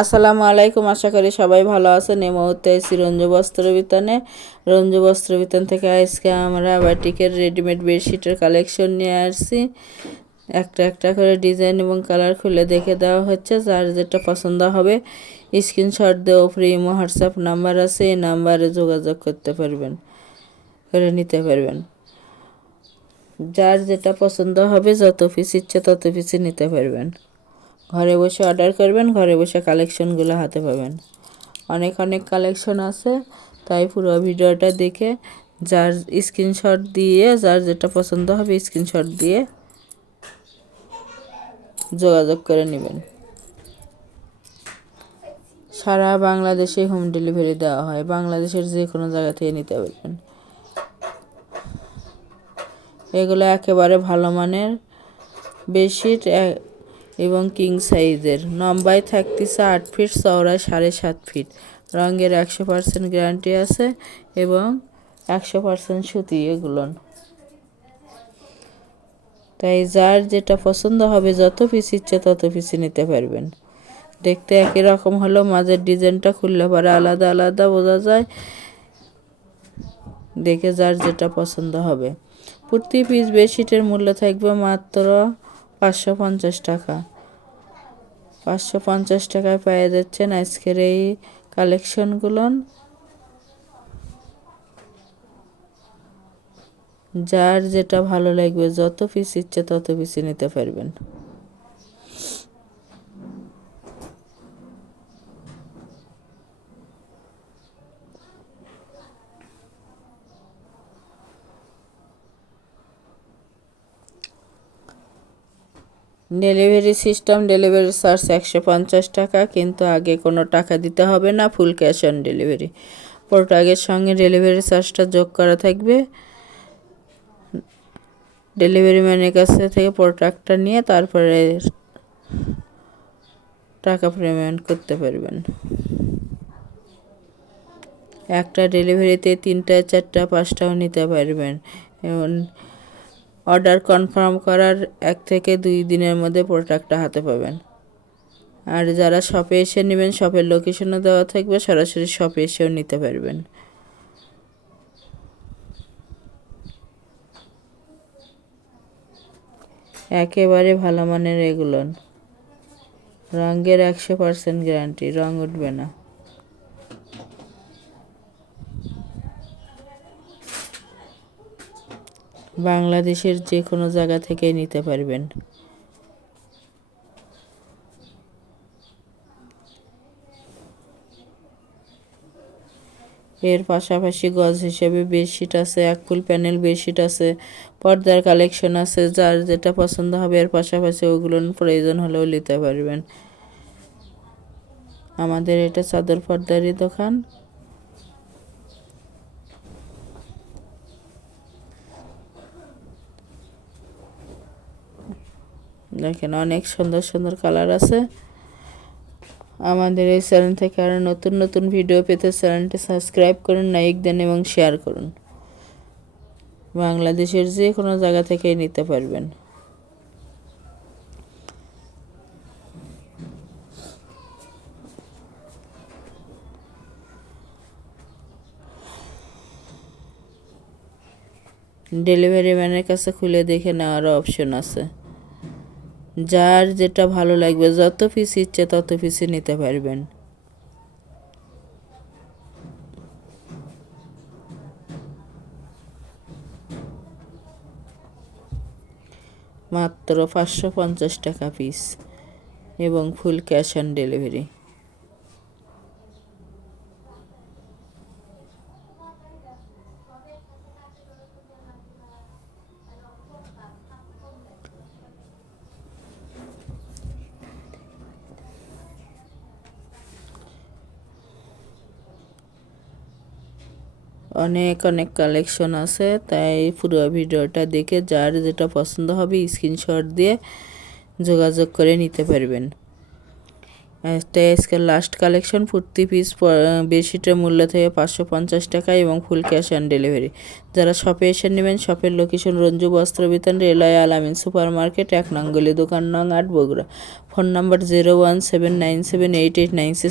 আসসালামু আলাইকুম, আশা করি সবাই ভালো আছেন। এই মুহূর্তে এসি রঞ্জু বস্ত্র বিতানে। রঞ্জু বস্ত্র বিতান থেকে আজকে আমরা বাটিকের রেডিমেড বেডশিটের কালেকশন নিয়ে আসছি। একটা একটা করে ডিজাইন এবং কালার খুলে দেখে দেওয়া হচ্ছে, যার যেটা পছন্দ হবে। স্ক্রিনশট দেওয়া ফ্রি হোয়াটসঅ্যাপ নাম্বার আছে, এই নাম্বারে যোগাযোগ করতে পারবেন, করে নিতে পারবেন। যার যেটা পছন্দ হবে, যত পিস ইচ্ছে তত পিসই নিতে পারবেন। ঘরে বসে অর্ডার করবেন, ঘরে বসে কালেকশনগুলো হাতে পাবেন। অনেক অনেক কালেকশন আছে, তাই পুরো ভিডিওটা দেখে যার স্ক্রিনশট দিয়ে, যার যেটা পছন্দ হবে স্ক্রিনশট দিয়ে যোগাযোগ করে নেবেন। সারা বাংলাদেশে হোম ডেলিভারি দেওয়া হয়, বাংলাদেশের যে কোনো জায়গা থেকে নিতে পারবেন। এগুলো একেবারে ভালো মানের বেডশিট এবং কিং সাইজের। লম্বায় থাকতেছে আট ফিট, চওড়ায় সাড়ে সাত ফিট। রঙের একশো পার্সেন্ট গ্যারান্টি আছে এবং একশো পার্সেন্ট সুতি এগুলো। তাই যার যেটা পছন্দ হবে, যত পিস ইচ্ছে তত পিসি নিতে পারবেন। দেখতে একই রকম হলেও মাঝের ডিজাইনটা খুললে পরে আলাদা আলাদা বোঝা যায়। দেখে যার যেটা পছন্দ হবে। প্রতি পিস বেডশিটের মূল্য থাকবে মাত্র পাঁচশো পঞ্চাশ টাকা। পাঁচশো পঞ্চাশ টাকায় পেয়ে যাচ্ছেন আজকের এই কালেকশনগুলো। যার যেটা ভালো লাগবে, যত পিস ইচ্ছে তত পিসই নিতে পারবেন। ডেলিভারি সিস্টেম, ডেলিভারি চার্জ একশো পঞ্চাশ টাকা, কিন্তু আগে কোনো টাকা দিতে হবে না, ফুল ক্যাশ অন ডেলিভারি। প্রোডাক্টের সঙ্গে ডেলিভারি চার্জটা যোগ করা থাকবে। ডেলিভারি ম্যানের কাছে থেকে প্রোডাক্টটা নিয়ে তারপরে টাকা পেমেন্ট করতে পারবেন। একটা ডেলিভারিতে তিনটা, চারটা, পাঁচটাও নিতে পারবেন। এবং অর্ডার কনফার্ম করার এক থেকে দুই দিনের মধ্যে প্রোডাক্টটা হাতে পাবেন। আর যারা শপে এসে নেবেন, শপের লোকেশনও দেওয়া থাকবে, সরাসরি শপে এসেও নিতে পারবেন। একেবারে ভালো মানের এগুলো। রঙের একশো পার্সেন্ট গ্যারান্টি, রঙ উঠবে না। বাংলাদেশের যে কোনো জায়গা থেকে নিতে পারবেন। এর পাশাপাশি গজ হিসেবে বেডশিট আছে এক ফুল প্যানেল বেডশিট আছে, পর্দার কালেকশন আছে, যার যেটা পছন্দ হবে এর পাশাপাশি ওগুলো প্রয়োজন হলেও নিতে পারবেন। আমাদের এটা চাদর পর্দারই দোকান। দেখেন অনেক সুন্দর সুন্দর কালার আছে। আমাদের এই চ্যানেল থেকে আরও নতুন নতুন ভিডিও পেতে চ্যানেলটি সাবস্ক্রাইব করুন লাইক দেন এবং শেয়ার করুন। বাংলাদেশের যে কোনো জায়গা থেকে নিতে পারবেন। ডেলিভারি ম্যানের কাছে খুলে দেখে নেওয়ারও অপশন আছে। যার যেটা ভালো লাগবে, যত পিস ইচ্ছে তত পিসে নিতে পারবেন। মাত্র পাঁচশো পঞ্চাশ টাকা পিস এবং ফুল ক্যাশ অন ডেলিভারি অনেক অনেক কালেকশন আছে। তাই পুরো ভিডিওটা দেখে যার যেটা পছন্দ হবে স্ক্রিনশট দিয়ে যোগাযোগ করে নিতে পারবেন। এটাই আজকের লাস্ট কালেকশন প্রতি পিস বেডশিটের মূল্য থেকে পাঁচশো পঞ্চাশ টাকা এবং ফুল ক্যাশ অন ডেলিভারি যারা শপে এসে নেবেন শপের লোকেশন রঞ্জু বস্ত্র বিতান রেলয় আলামিন সুপার মার্কেট এক নঙ্গলি দোকান নং আট Bogura. Phone number zero one seven nine seven eight eight nine six